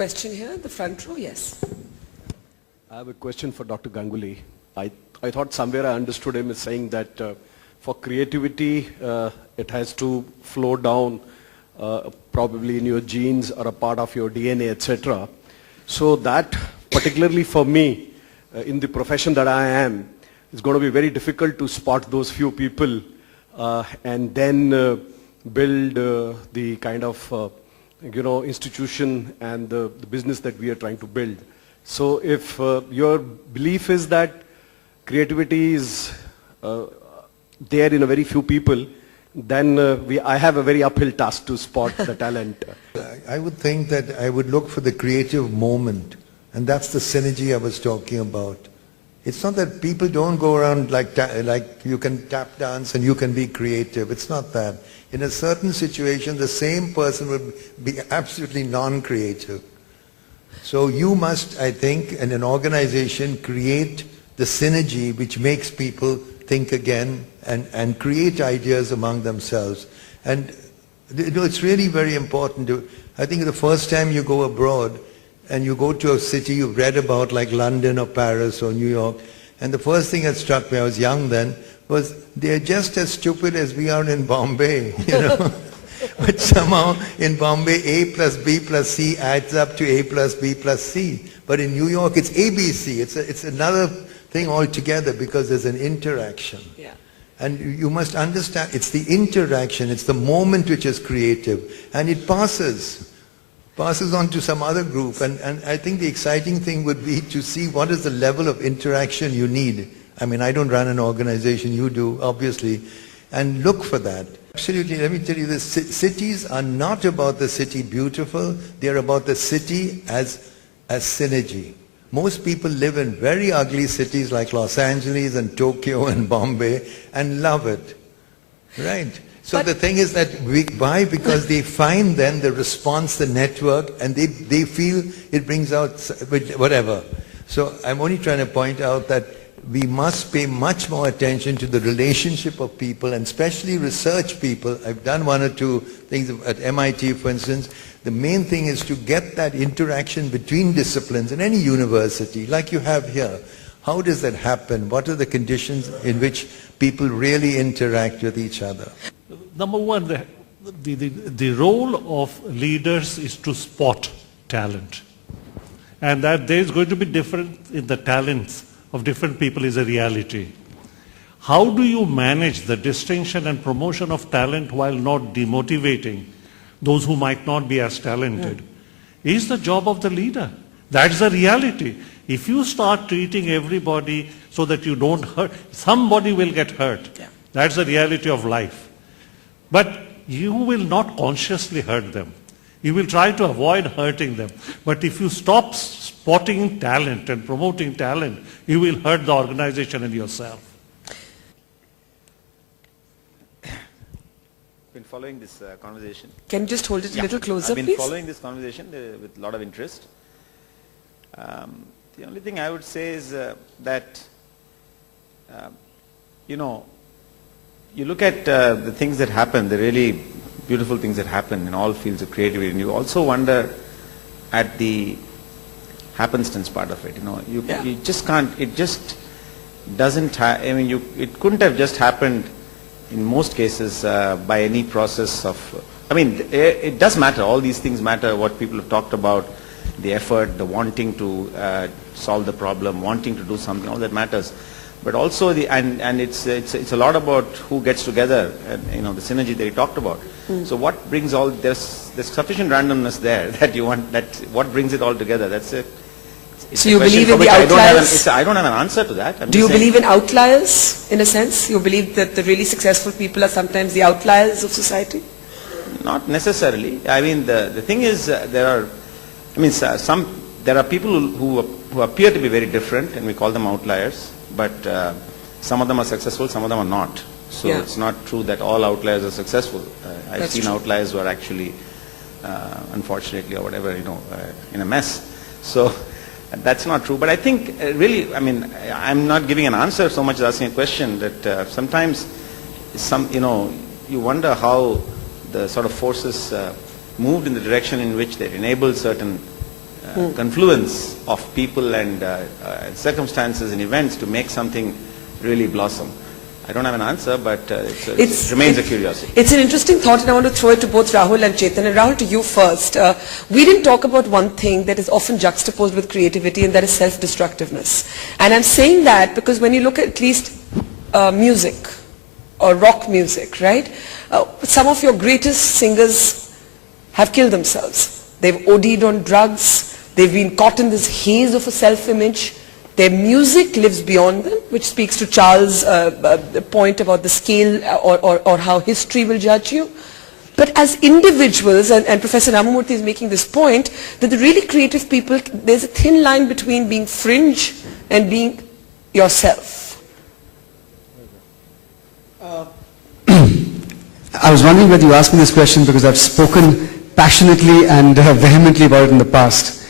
Question here, the front row, yes. I have a question for Dr. Ganguly. I thought somewhere I understood him as saying that for creativity, it has to flow down probably in your genes or a part of your DNA, etc. So that, particularly for me, in the profession that I am, it's going to be very difficult to spot those few people and then build the kind of institution and the business that we are trying to build. So if your belief is that creativity is there in a very few people, then I have a very uphill task to spot the talent. I would think that I would look for the creative moment, and that's the synergy I was talking about. It's not that people don't go around like you can tap dance and you can be creative. It's not that. In a certain situation, the same person would be absolutely non-creative. So you must, I think, in an organization, create the synergy which makes people think again and create ideas among themselves. And it's really very important. I think the first time you go abroad and you go to a city you've read about like London or Paris or New York, and the first thing that struck me, I was young then, was they're just as stupid as we are in Bombay, But somehow in Bombay, A plus B plus C adds up to A plus B plus C. But in New York, it's ABC. It's another thing altogether because there's an interaction. Yeah. And you must understand, it's the interaction, it's the moment which is creative. And it passes on to some other group. And I think the exciting thing would be to see what is the level of interaction you need. I mean, I don't run an organization, you do, obviously. And look for that. Absolutely, let me tell you this, cities are not about the city beautiful, they're about the city as synergy. Most people live in very ugly cities like Los Angeles and Tokyo and Bombay and love it, right? So but the thing is that why? Because they find then the response, the network, and they feel it brings out whatever. So I'm only trying to point out that we must pay much more attention to the relationship of people, and especially research people. I've done one or two things at MIT, for instance. The main thing is to get that interaction between disciplines in any university, like you have here. How does that happen? What are the conditions in which people really interact with each other? Number one, the role of leaders is to spot talent. And that there is going to be difference in the talents of different people is a reality. How do you manage the distinction and promotion of talent while not demotivating those who might not be as talented? Is the job of the leader. That's the reality. If you start treating everybody so that you don't hurt, somebody will get hurt. Yeah. That's the reality of life. But you will not consciously hurt them. You will try to avoid hurting them. But if you stop spotting talent and promoting talent, you will hurt the organization and yourself. Been following this conversation. Can you just hold it a little closer, I've been please? following this conversation with a lot of interest. The only thing I would say is that, you look at the things that happen, the really beautiful things that happen in all fields of creativity, and you also wonder at the happenstance part of it. You just can't. It just doesn't. It couldn't have just happened in most cases by any process of. It does matter. All these things matter. What people have talked about, the effort, the wanting to solve the problem, wanting to do something, all that matters. But also it's a lot about who gets together, and the synergy that he talked about. So what brings all there's sufficient randomness there that you want. That what brings it all together. That's it. So you believe in the outliers? I don't have an answer to that. Do you believe in outliers, in a sense? You believe that the really successful people are sometimes the outliers of society? Not necessarily. The thing is, there are people who appear to be very different, and we call them outliers. But some of them are successful, some of them are not. So it's not true that all outliers are successful. I've seen outliers who are actually, unfortunately or whatever, in a mess. So that's not true. But I think really, I'm not giving an answer so much as asking a question that sometimes you wonder how the sort of forces moved in the direction in which they enabled certain confluence of people and circumstances and events to make something really blossom. I don't have an answer, but it remains a curiosity. It's an interesting thought, and I want to throw it to both Rahul and Chetan. And Rahul, to you first. We didn't talk about one thing that is often juxtaposed with creativity, and that is self-destructiveness. And I'm saying that because when you look at least music or rock music, right? Some of your greatest singers have killed themselves. They've OD'd on drugs. They've been caught in this haze of a self-image. Their music lives beyond them, which speaks to Charles' point about the scale or how history will judge you. But as individuals, and Professor Ramamurthy is making this point, that the really creative people, there's a thin line between being fringe and being yourself. I was wondering whether you asked me this question because I've spoken passionately and vehemently about it in the past.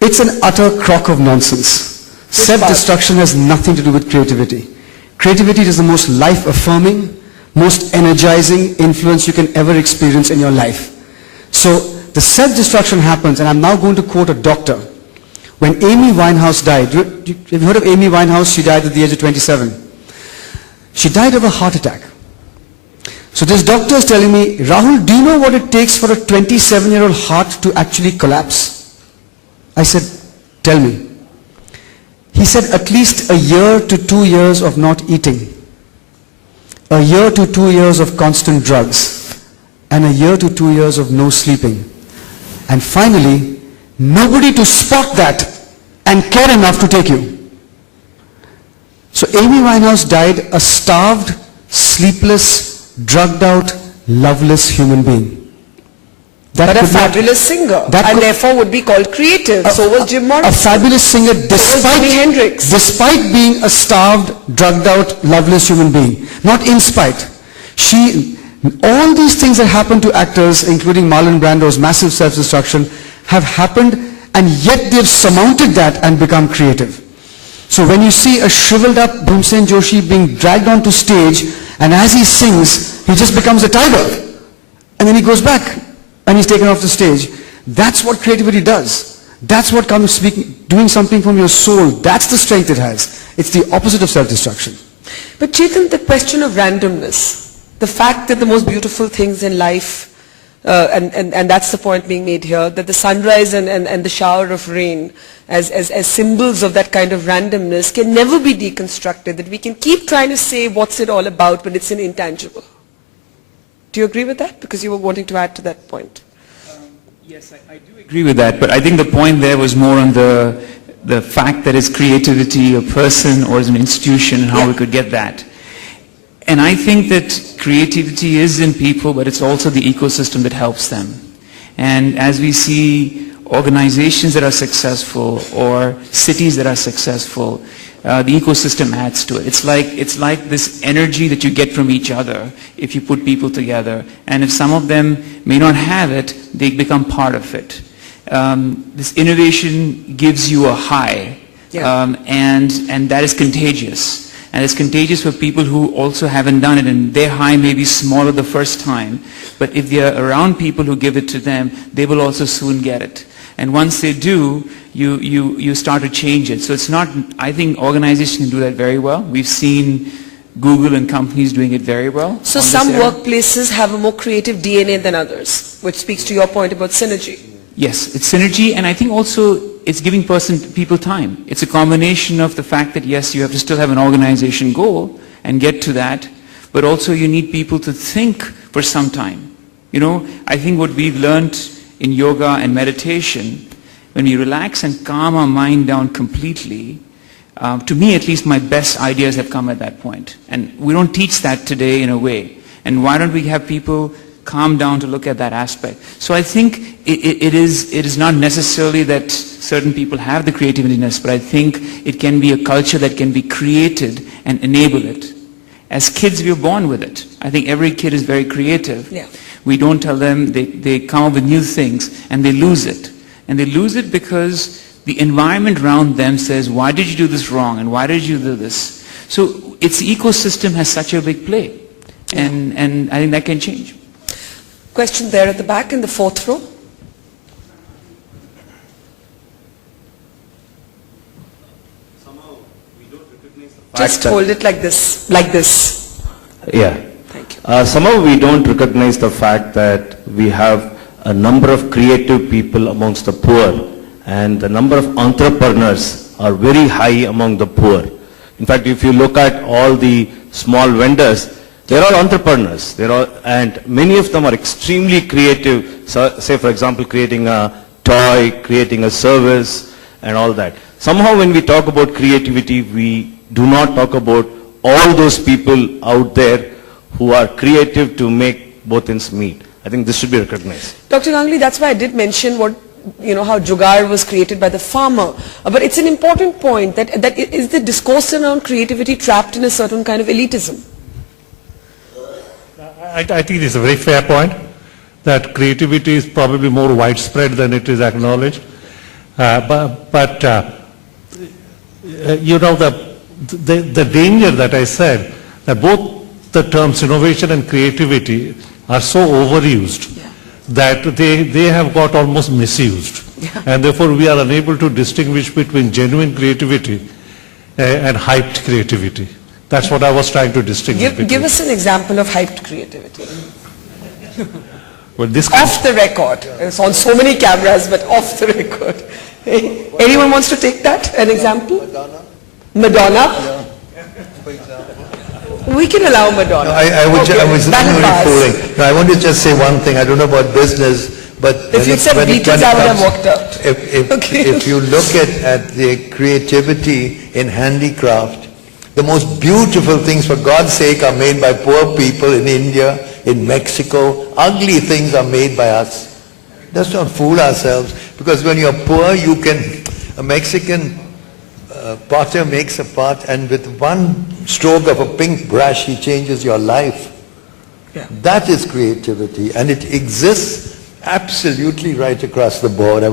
It's an utter crock of nonsense. Self-destruction has nothing to do with creativity. Creativity is the most life-affirming, most energizing influence you can ever experience in your life. So the self-destruction happens, and I'm now going to quote a doctor. When Amy Winehouse died, have you heard of Amy Winehouse? She died at the age of 27. She died of a heart attack. So this doctor is telling me, Rahul, do you know what it takes for a 27-year-old heart to actually collapse? I said, tell me. He said at least a year to 2 years of not eating, a year to 2 years of constant drugs, and a year to 2 years of no sleeping. And finally, nobody to spot that and care enough to take you. So Amy Winehouse died a starved, sleepless, drugged out, loveless human being. But a fabulous singer, and therefore would be called creative. So was Jim Morrison. A fabulous singer despite being a starved, drugged out, loveless human being. Not in spite. All these things that happen to actors, including Marlon Brando's massive self-destruction, have happened, and yet they've surmounted that and become creative. So when you see a shriveled up Bhimsen Joshi being dragged onto stage, and as he sings, he just becomes a tiger. And then he goes back. And he's taken off the stage. That's what creativity does. That's what comes doing something from your soul. That's the strength it has. It's the opposite of self-destruction. But Chetan, the question of randomness, the fact that the most beautiful things in life, and that's the point being made here, that the sunrise and the shower of rain as symbols of that kind of randomness can never be deconstructed, that we can keep trying to say what's it all about, but it's an intangible. Do you agree with that? Because you were wanting to add to that point. Yes, I do agree with that, but I think the point there was more on the fact that is creativity a person or is an institution and how we could get that. And I think that creativity is in people, but it's also the ecosystem that helps them. And as we see organizations that are successful or cities that are successful, the ecosystem adds to it. It's like this energy that you get from each other if you put people together. And if some of them may not have it, they become part of it. This innovation gives you a high, and that is contagious. And it's contagious for people who also haven't done it, and their high may be smaller the first time. But if they are around people who give it to them, they will also soon get it. And once they do, you start to change it. So it's not, I think organizations can do that very well. We've seen Google and companies doing it very well. So some workplaces have a more creative DNA than others, which speaks to your point about synergy. Yes, it's synergy, and I think also it's giving people time. It's a combination of the fact that yes, you have to still have an organization goal and get to that, but also you need people to think for some time. You know, I think what we've learned in yoga and meditation, when we relax and calm our mind down completely, to me at least my best ideas have come at that point. And we don't teach that today in a way. And why don't we have people calm down to look at that aspect? So I think it is not necessarily that certain people have the creativeness, but I think it can be a culture that can be created and enable it. As kids, we are born with it. I think every kid is very creative. Yeah. We don't tell them, they come up with new things and they lose it. And they lose it because the environment around them says, why did you do this wrong and why did you do this? So its ecosystem has such a big play, and I think that can change. Question there at the back in the fourth row. Just hold it like this, like this. Yeah. Thank you. Somehow we don't recognize the fact that we have a number of creative people amongst the poor, and the number of entrepreneurs are very high among the poor. In fact, if you look at all the small vendors, they're all entrepreneurs. And many of them are extremely creative. So, say, for example, creating a toy, creating a service, and all that. Somehow when we talk about creativity, we do not talk about all those people out there who are creative to make both ends meet. I think this should be recognized. Dr. Ganguly, that's why I did mention how Jugaad was created by the farmer. But it's an important point that is the discourse around creativity trapped in a certain kind of elitism? I think it's a very fair point that creativity is probably more widespread than it is acknowledged. The danger that I said, that both the terms innovation and creativity are so overused that they have got almost misused. And therefore we are unable to distinguish between genuine creativity and hyped creativity. That's what I was trying to distinguish between. Give us an example of hyped creativity. Well, this off the record. It's on so many cameras, but off the record. Anyone wants to take that? An example? Madonna? Yeah, for example. We can allow Madonna. No, I was That only fooling. No, I want to just say one thing. I don't know about business, but if you said Beatles, I would have walked out. If you look at the creativity in handicraft, the most beautiful things, for God's sake, are made by poor people in India, in Mexico. Ugly things are made by us. Let's not fool ourselves, because when you're poor, a Mexican potter makes a pot, and with one stroke of a pink brush, he changes your life. Yeah. That is creativity, and it exists absolutely right across the board.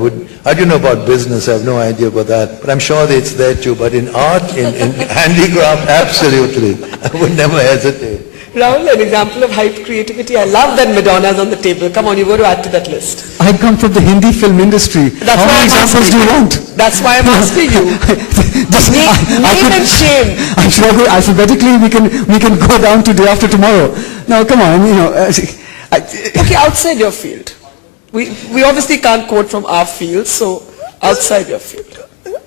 I don't know about business, I have no idea about that, but I'm sure that it's there too. But in art, in handicraft, absolutely. I would never hesitate. Rahul, an example of hyped creativity. I love that Madonna's on the table. Come on, you've got to add to that list. I come from the Hindi film industry. That's How why many I'm examples asking do you you. want? That's why I'm asking you. Name and shame. I'm sure alphabetically we can go down to day after tomorrow. Now come on, Okay, outside your field. We obviously can't quote from our field, so outside your field.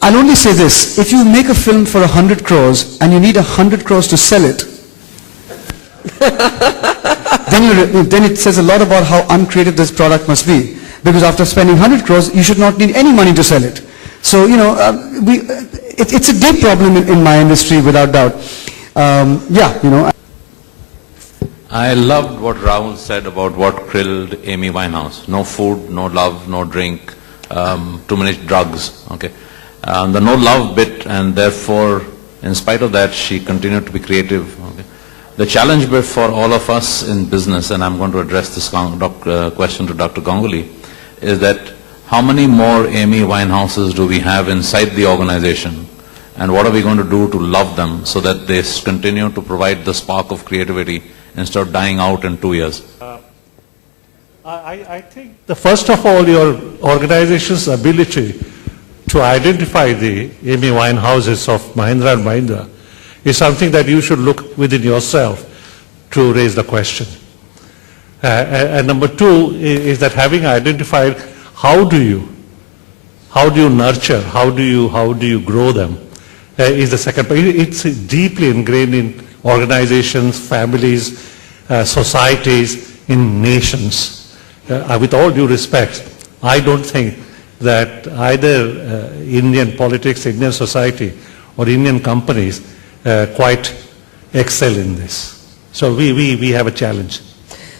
I'll only say this. If you make a film for 100 crores and you need 100 crores to sell it, then it says a lot about how uncreative this product must be. Because after spending 100 crores, you should not need any money to sell it. So, it's a deep problem in my industry, without doubt. I loved what Rahul said about what killed Amy Winehouse. No food, no love, no drink, too many drugs. Okay, the no love bit, and therefore, in spite of that, she continued to be creative. Okay. The challenge for all of us in business, and I'm going to address this question to Dr. Ganguly, is that how many more Amy Winehouses do we have inside the organization, and what are we going to do to love them so that they continue to provide the spark of creativity instead of dying out in 2 years? I think first of all, your organization's ability to identify the Amy Winehouses of Mahindra and Mahindra is something that you should look within yourself to raise the question. And number two is that having identified, how do you nurture, how do you grow them, is the second part. It's deeply ingrained in organizations, families, societies, in nations. With all due respect, I don't think that either Indian politics, Indian society, or Indian companies quite excel in this. So we have a challenge.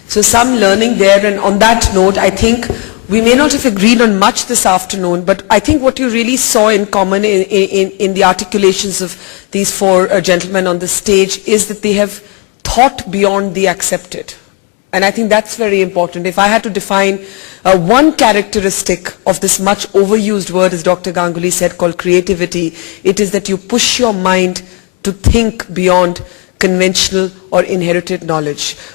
So some learning there, and on that note, I think we may not have agreed on much this afternoon, but I think what you really saw in common in the articulations of these four gentlemen on the stage is that they have thought beyond the accepted. And I think that's very important. If I had to define one characteristic of this much overused word, as Dr. Ganguly said, called creativity, it is that you push your mind to think beyond conventional or inherited knowledge.